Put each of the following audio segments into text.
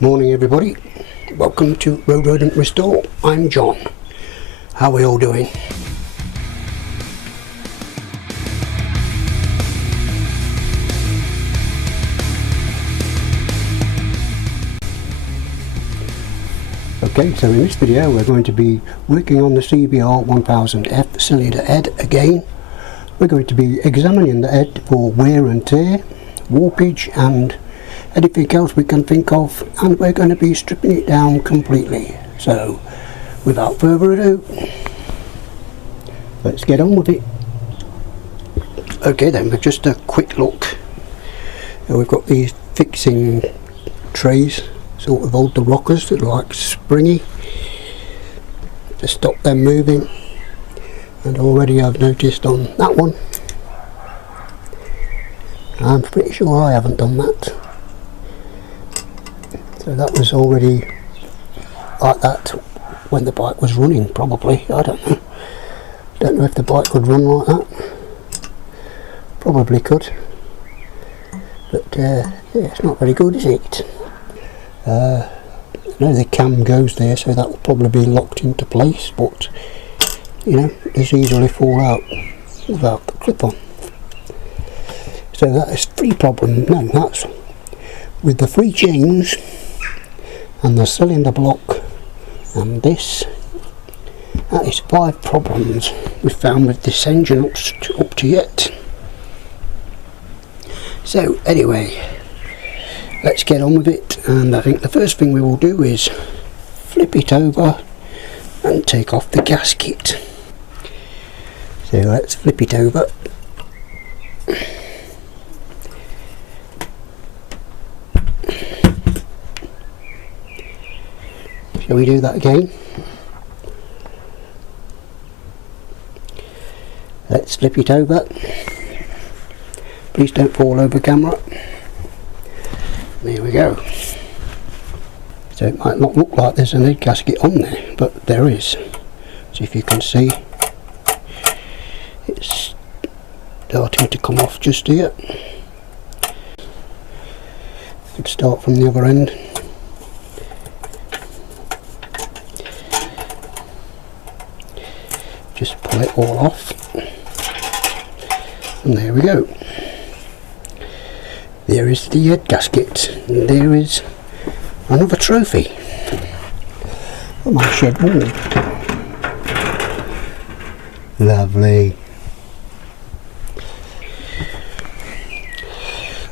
Morning everybody, welcome to Road Rodent Restore. I'm John. How are we all doing? Okay, so in this video we're going to be working on the CBR1000F cylinder head again. We're going to be examining the head for wear and tear, warpage and anything else we can think of, and we're going to be stripping it down completely. So without further ado, let's get on with it. Okay then, with just a quick look, we've got these fixing trays, sort of hold the rockers that are like springy to stop them moving, and already I've noticed on that one, I'm pretty sure I haven't done that. So that was already like that when the bike was running, probably. I don't know. Don't know if the bike could run like that. Probably could. But yeah, it's not very good, is it? I know the cam goes there, so that will probably be locked into place, but you know, it's easily fall out without the clip on. So that is 3 problems. No, that's with the 3 chains and the cylinder block and this. That is 5 problems we've found with this engine up to yet. So anyway, let's get on with it, and I think the first thing we will do is flip it over and take off the gasket. So let's flip it over. Shall we do that again? Let's flip it over. Please don't fall over camera. There we go. So it might not look like there's an head gasket on there, but there is. So if you can see, it's starting to come off just here. Could start from the other end. Just pull it all off, and there we go. There is the head gasket, and there is another trophy on my shed wall. Lovely.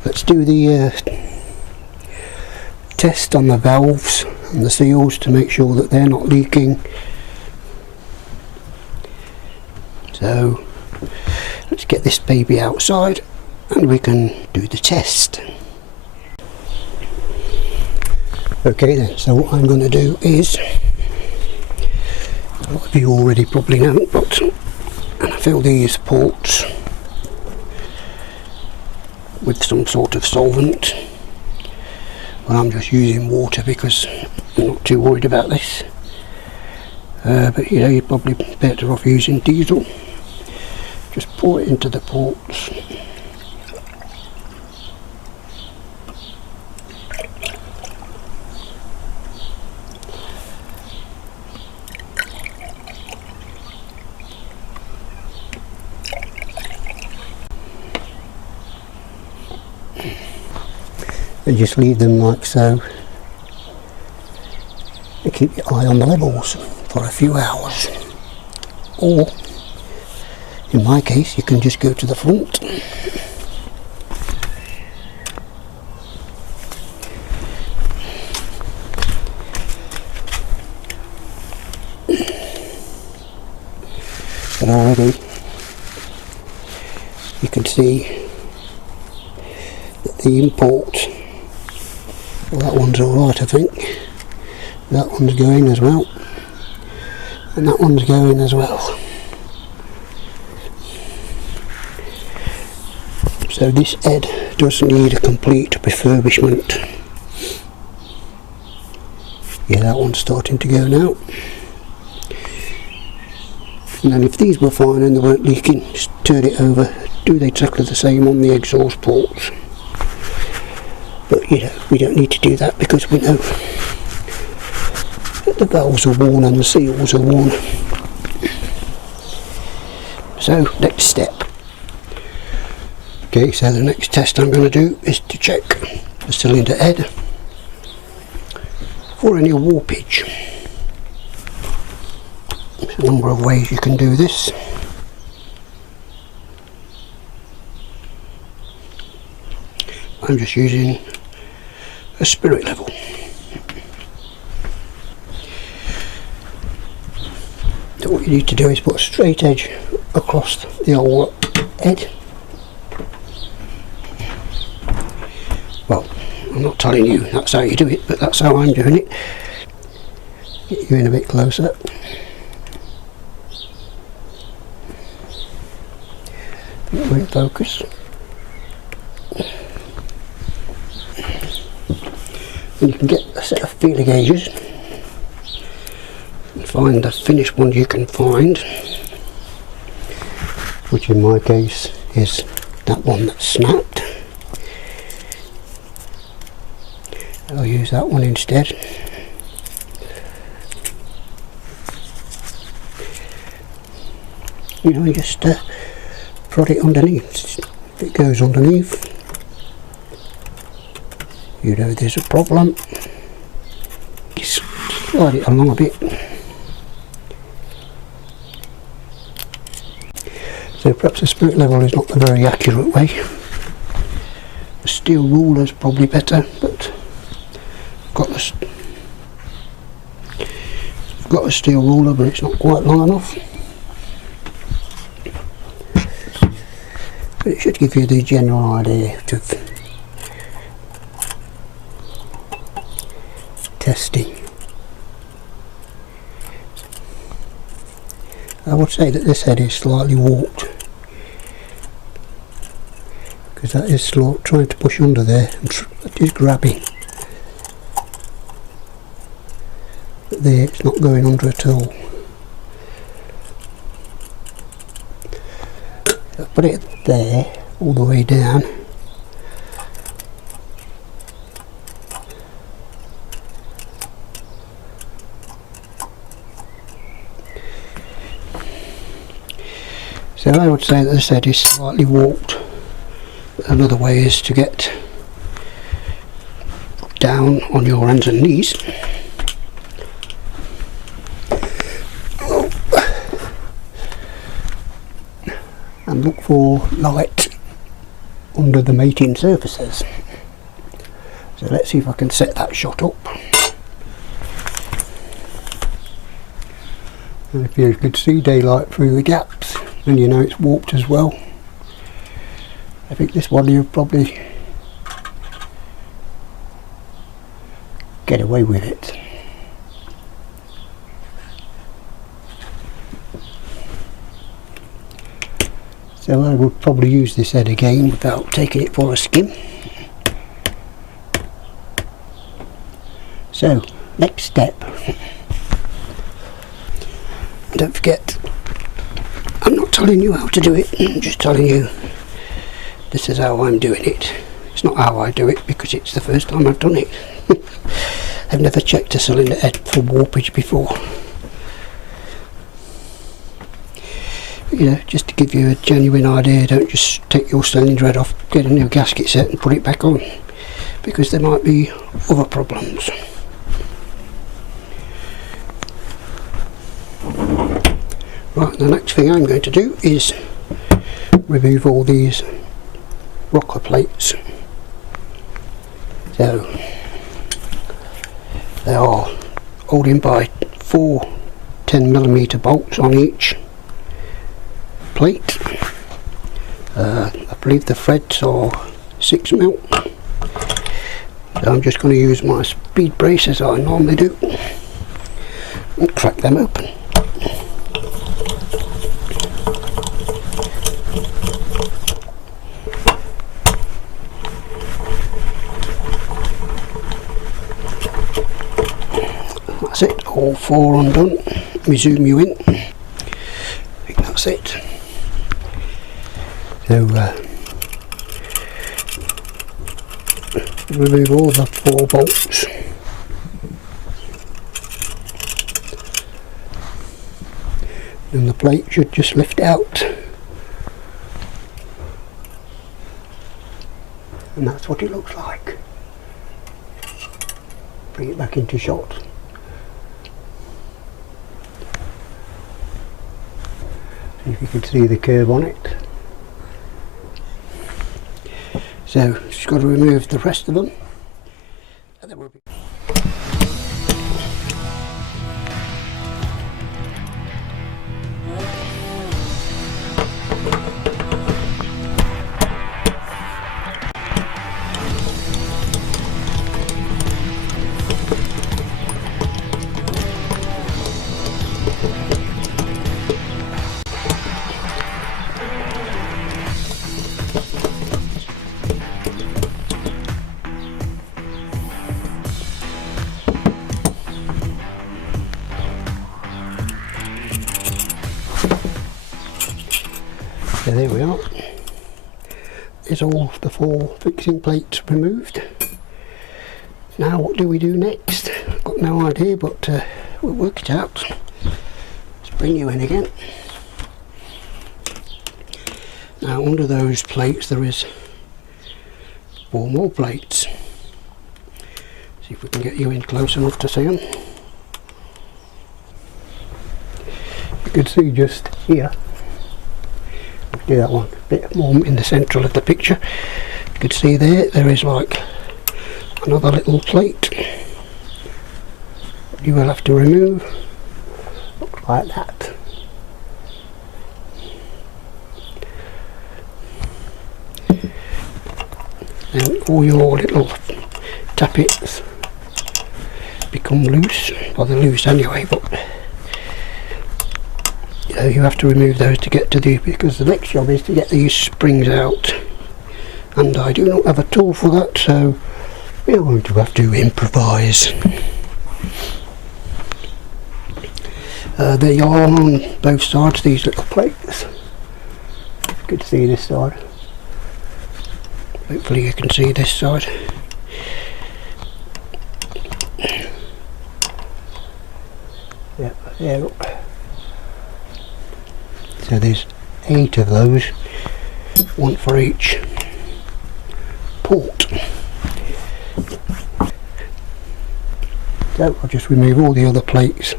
Let's do the test on the valves and the seals to make sure that they're not leaking. So let's get this baby outside and we can do the test. Okay then, so what I'm going to do is, a lot of you already probably know, but I fill these ports with some sort of solvent, but I'm just using water because I'm not too worried about this. But you know, you're probably better off using diesel. Just pour it into the ports. And just leave them like so. And keep your eye on the levels for a few hours. Or in my case, you can just go to the front. But already you can see that the import, well, that one's alright I think. That one's going as well. And that one's going as well. So this head does need a complete refurbishment. Yeah, that one's starting to go now. And then if these were fine and they weren't leaking, just turn it over, do exactly the same on the exhaust ports. But you know, we don't need to do that because we know that the valves are worn and the seals are worn. So next step. Okay, so the next test I'm going to do is to check the cylinder head for any warpage. There's a number of ways you can do this. I'm just using a spirit level. So what you need to do is put a straight edge across the whole head. Well, I'm not telling you that's how you do it, but that's how I'm doing it. Get you in a bit closer. We're in focus. And you can get a set of feeler gauges and find the finished one you can find, which in my case is that one that snapped. I'll use that one instead. You know, just prod it underneath. If it goes underneath, you know there's a problem. Just slide it along a bit. So perhaps the spirit level is not the very accurate way. The steel ruler is probably better, but I've got a steel ruler, but it's not quite long enough. But it should give you the general idea of testing. I would say that this head is slightly warped, because that is trying to push under there and it is grabbing. But there, it's not going under at all. So put it there, all the way down. So I would say that this head is slightly warped. Another way is to get down on your hands and knees. And look for light under the mating surfaces. So let's see if I can set that shot up. And if you could see daylight through the gaps, then you know it's warped as well. I think this one you'll probably get away with it. So I would probably use this head again without taking it for a skim. So, next step. Don't forget, I'm not telling you how to do it, I'm just telling you this is how I'm doing it. It's not how I do it because it's the first time I've done it. I've never checked a cylinder head for warpage before. But, you know, just to give you a genuine idea, don't just take your cylinder head off, get a new gasket set and put it back on, because there might be other problems. Right, the next thing I'm going to do is remove all these rocker plates. So they are holding by 4 10mm bolts on each plate. I believe the threads are 6mm. So I'm just going to use my speed brace as I normally do and crack them open. That's it, all 4 undone. Let me zoom you in. I think that's it. So remove all the 4 bolts. And the plate should just lift out. And that's what it looks like. Bring it back into shot. See if you can see the curve on it. So just got to remove the rest of them, and then we'll be so there we are. There's all the 4 fixing plates removed. Now what do we do next? I've got no idea, but we'll work it out. Let's bring you in again. Now under those plates there is 4 more plates. See if we can get you in close enough to see them. You can see just here. Do that one a bit more in the central of the picture. You can see there is like another little plate you will have to remove. Looks like that. And all your little tappets become loose. Well, they're loose anyway, but you have to remove those to get to because the next job is to get these springs out, and I do not have a tool for that, so we are going to have to improvise. They are on both sides, these little plates. You can see this side. Hopefully you can see this side. Yeah, there, look. So there's 8 of those, 1 for each port. So I'll just remove all the other plates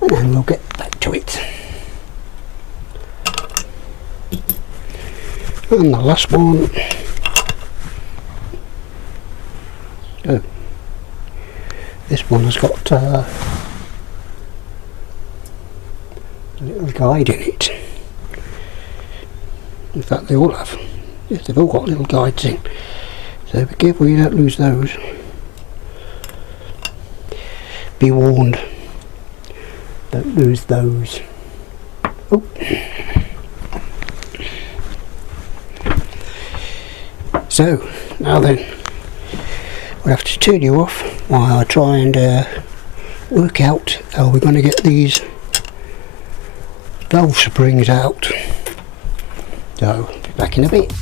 and then we'll get back to it. And the last one. Oh, this one has got a little guide in it. In fact, they all have. Yes, they've all got little guides in. So be careful you don't lose those. Be warned, don't lose those. Oh. So now then, we'll have to turn you off while I try and work out how we're going to get these valve springs out. So, be back in a bit.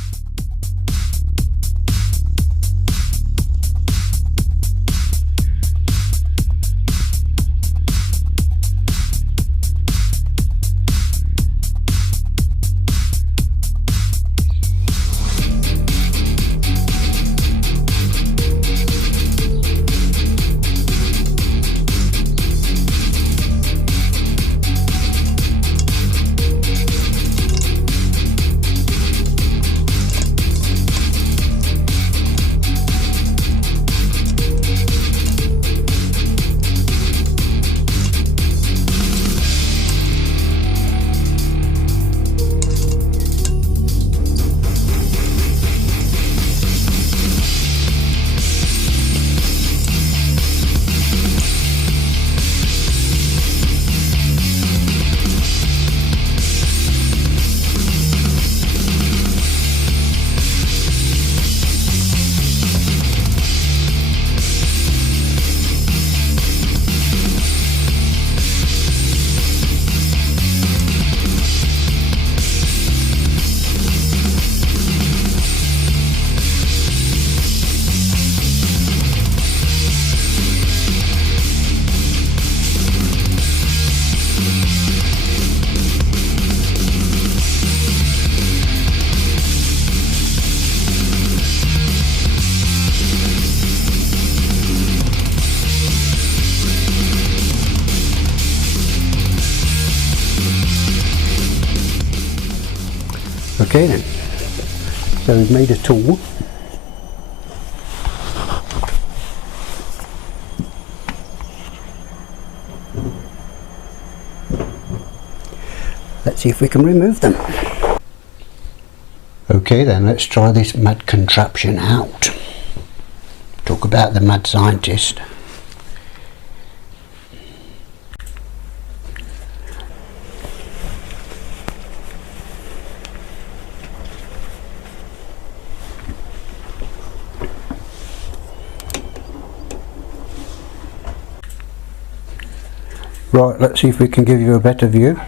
Okay then, so we've made a tool. Let's see if we can remove them. Okay then, let's try this mad contraption out. Talk about the mad scientist. Right, let's see if we can give you a better view.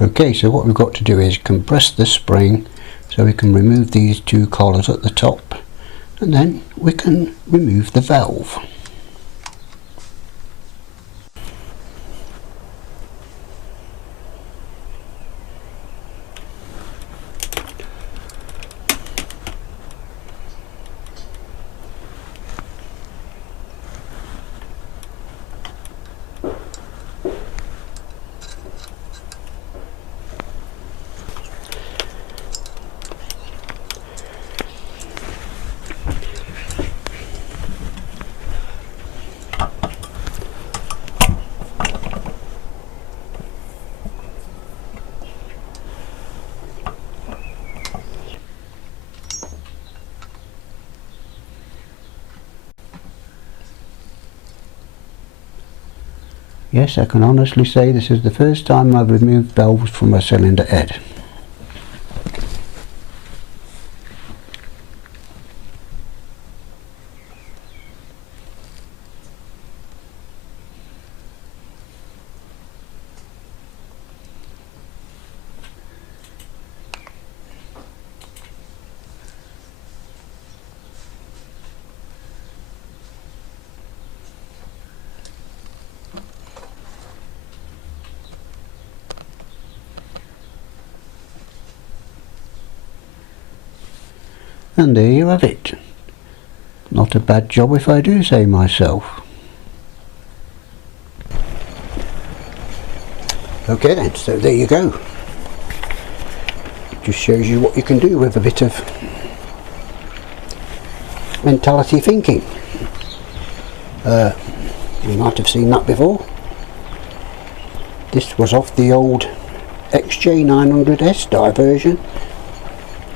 Okay, so what we've got to do is compress the spring so we can remove these two collars at the top, and then we can remove the valve. Yes, I can honestly say this is the first time I've removed valves from a cylinder head. And there you have it. Not a bad job if I do say myself. Okay then, so there you go. Just shows you what you can do with a bit of mentality thinking. You might have seen that before. This was off the old XJ900S diversion.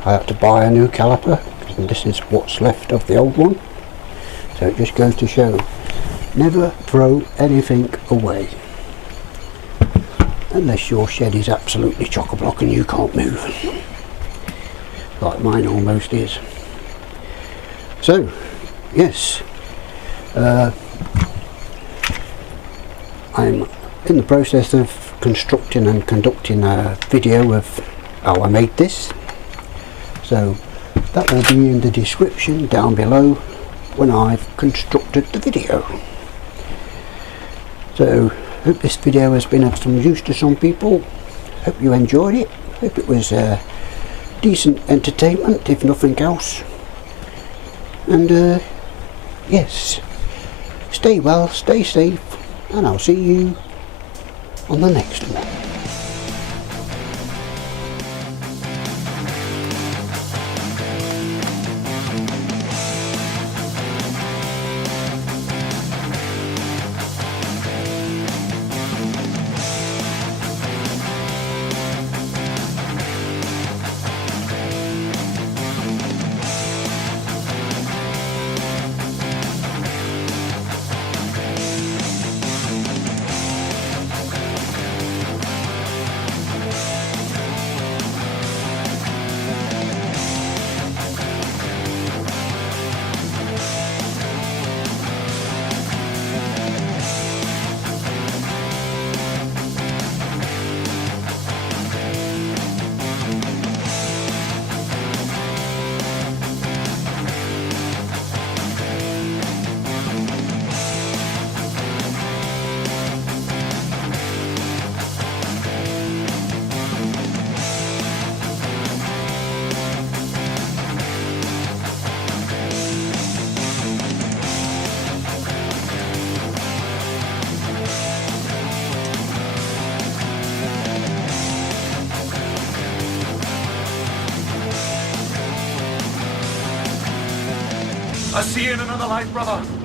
I had to buy a new caliper, and this is what's left of the old one. So it just goes to show, never throw anything away. Unless your shed is absolutely chock-a-block and you can't move. Like mine almost is. So, yes. I'm in the process of constructing and conducting a video of how I made this. So that will be in the description down below when I've constructed the video. So hope this video has been of some use to some people. Hope you enjoyed it. Hope it was decent entertainment if nothing else. And yes, stay well, stay safe, and I'll see you on the next one. I'll see you in another life, brother.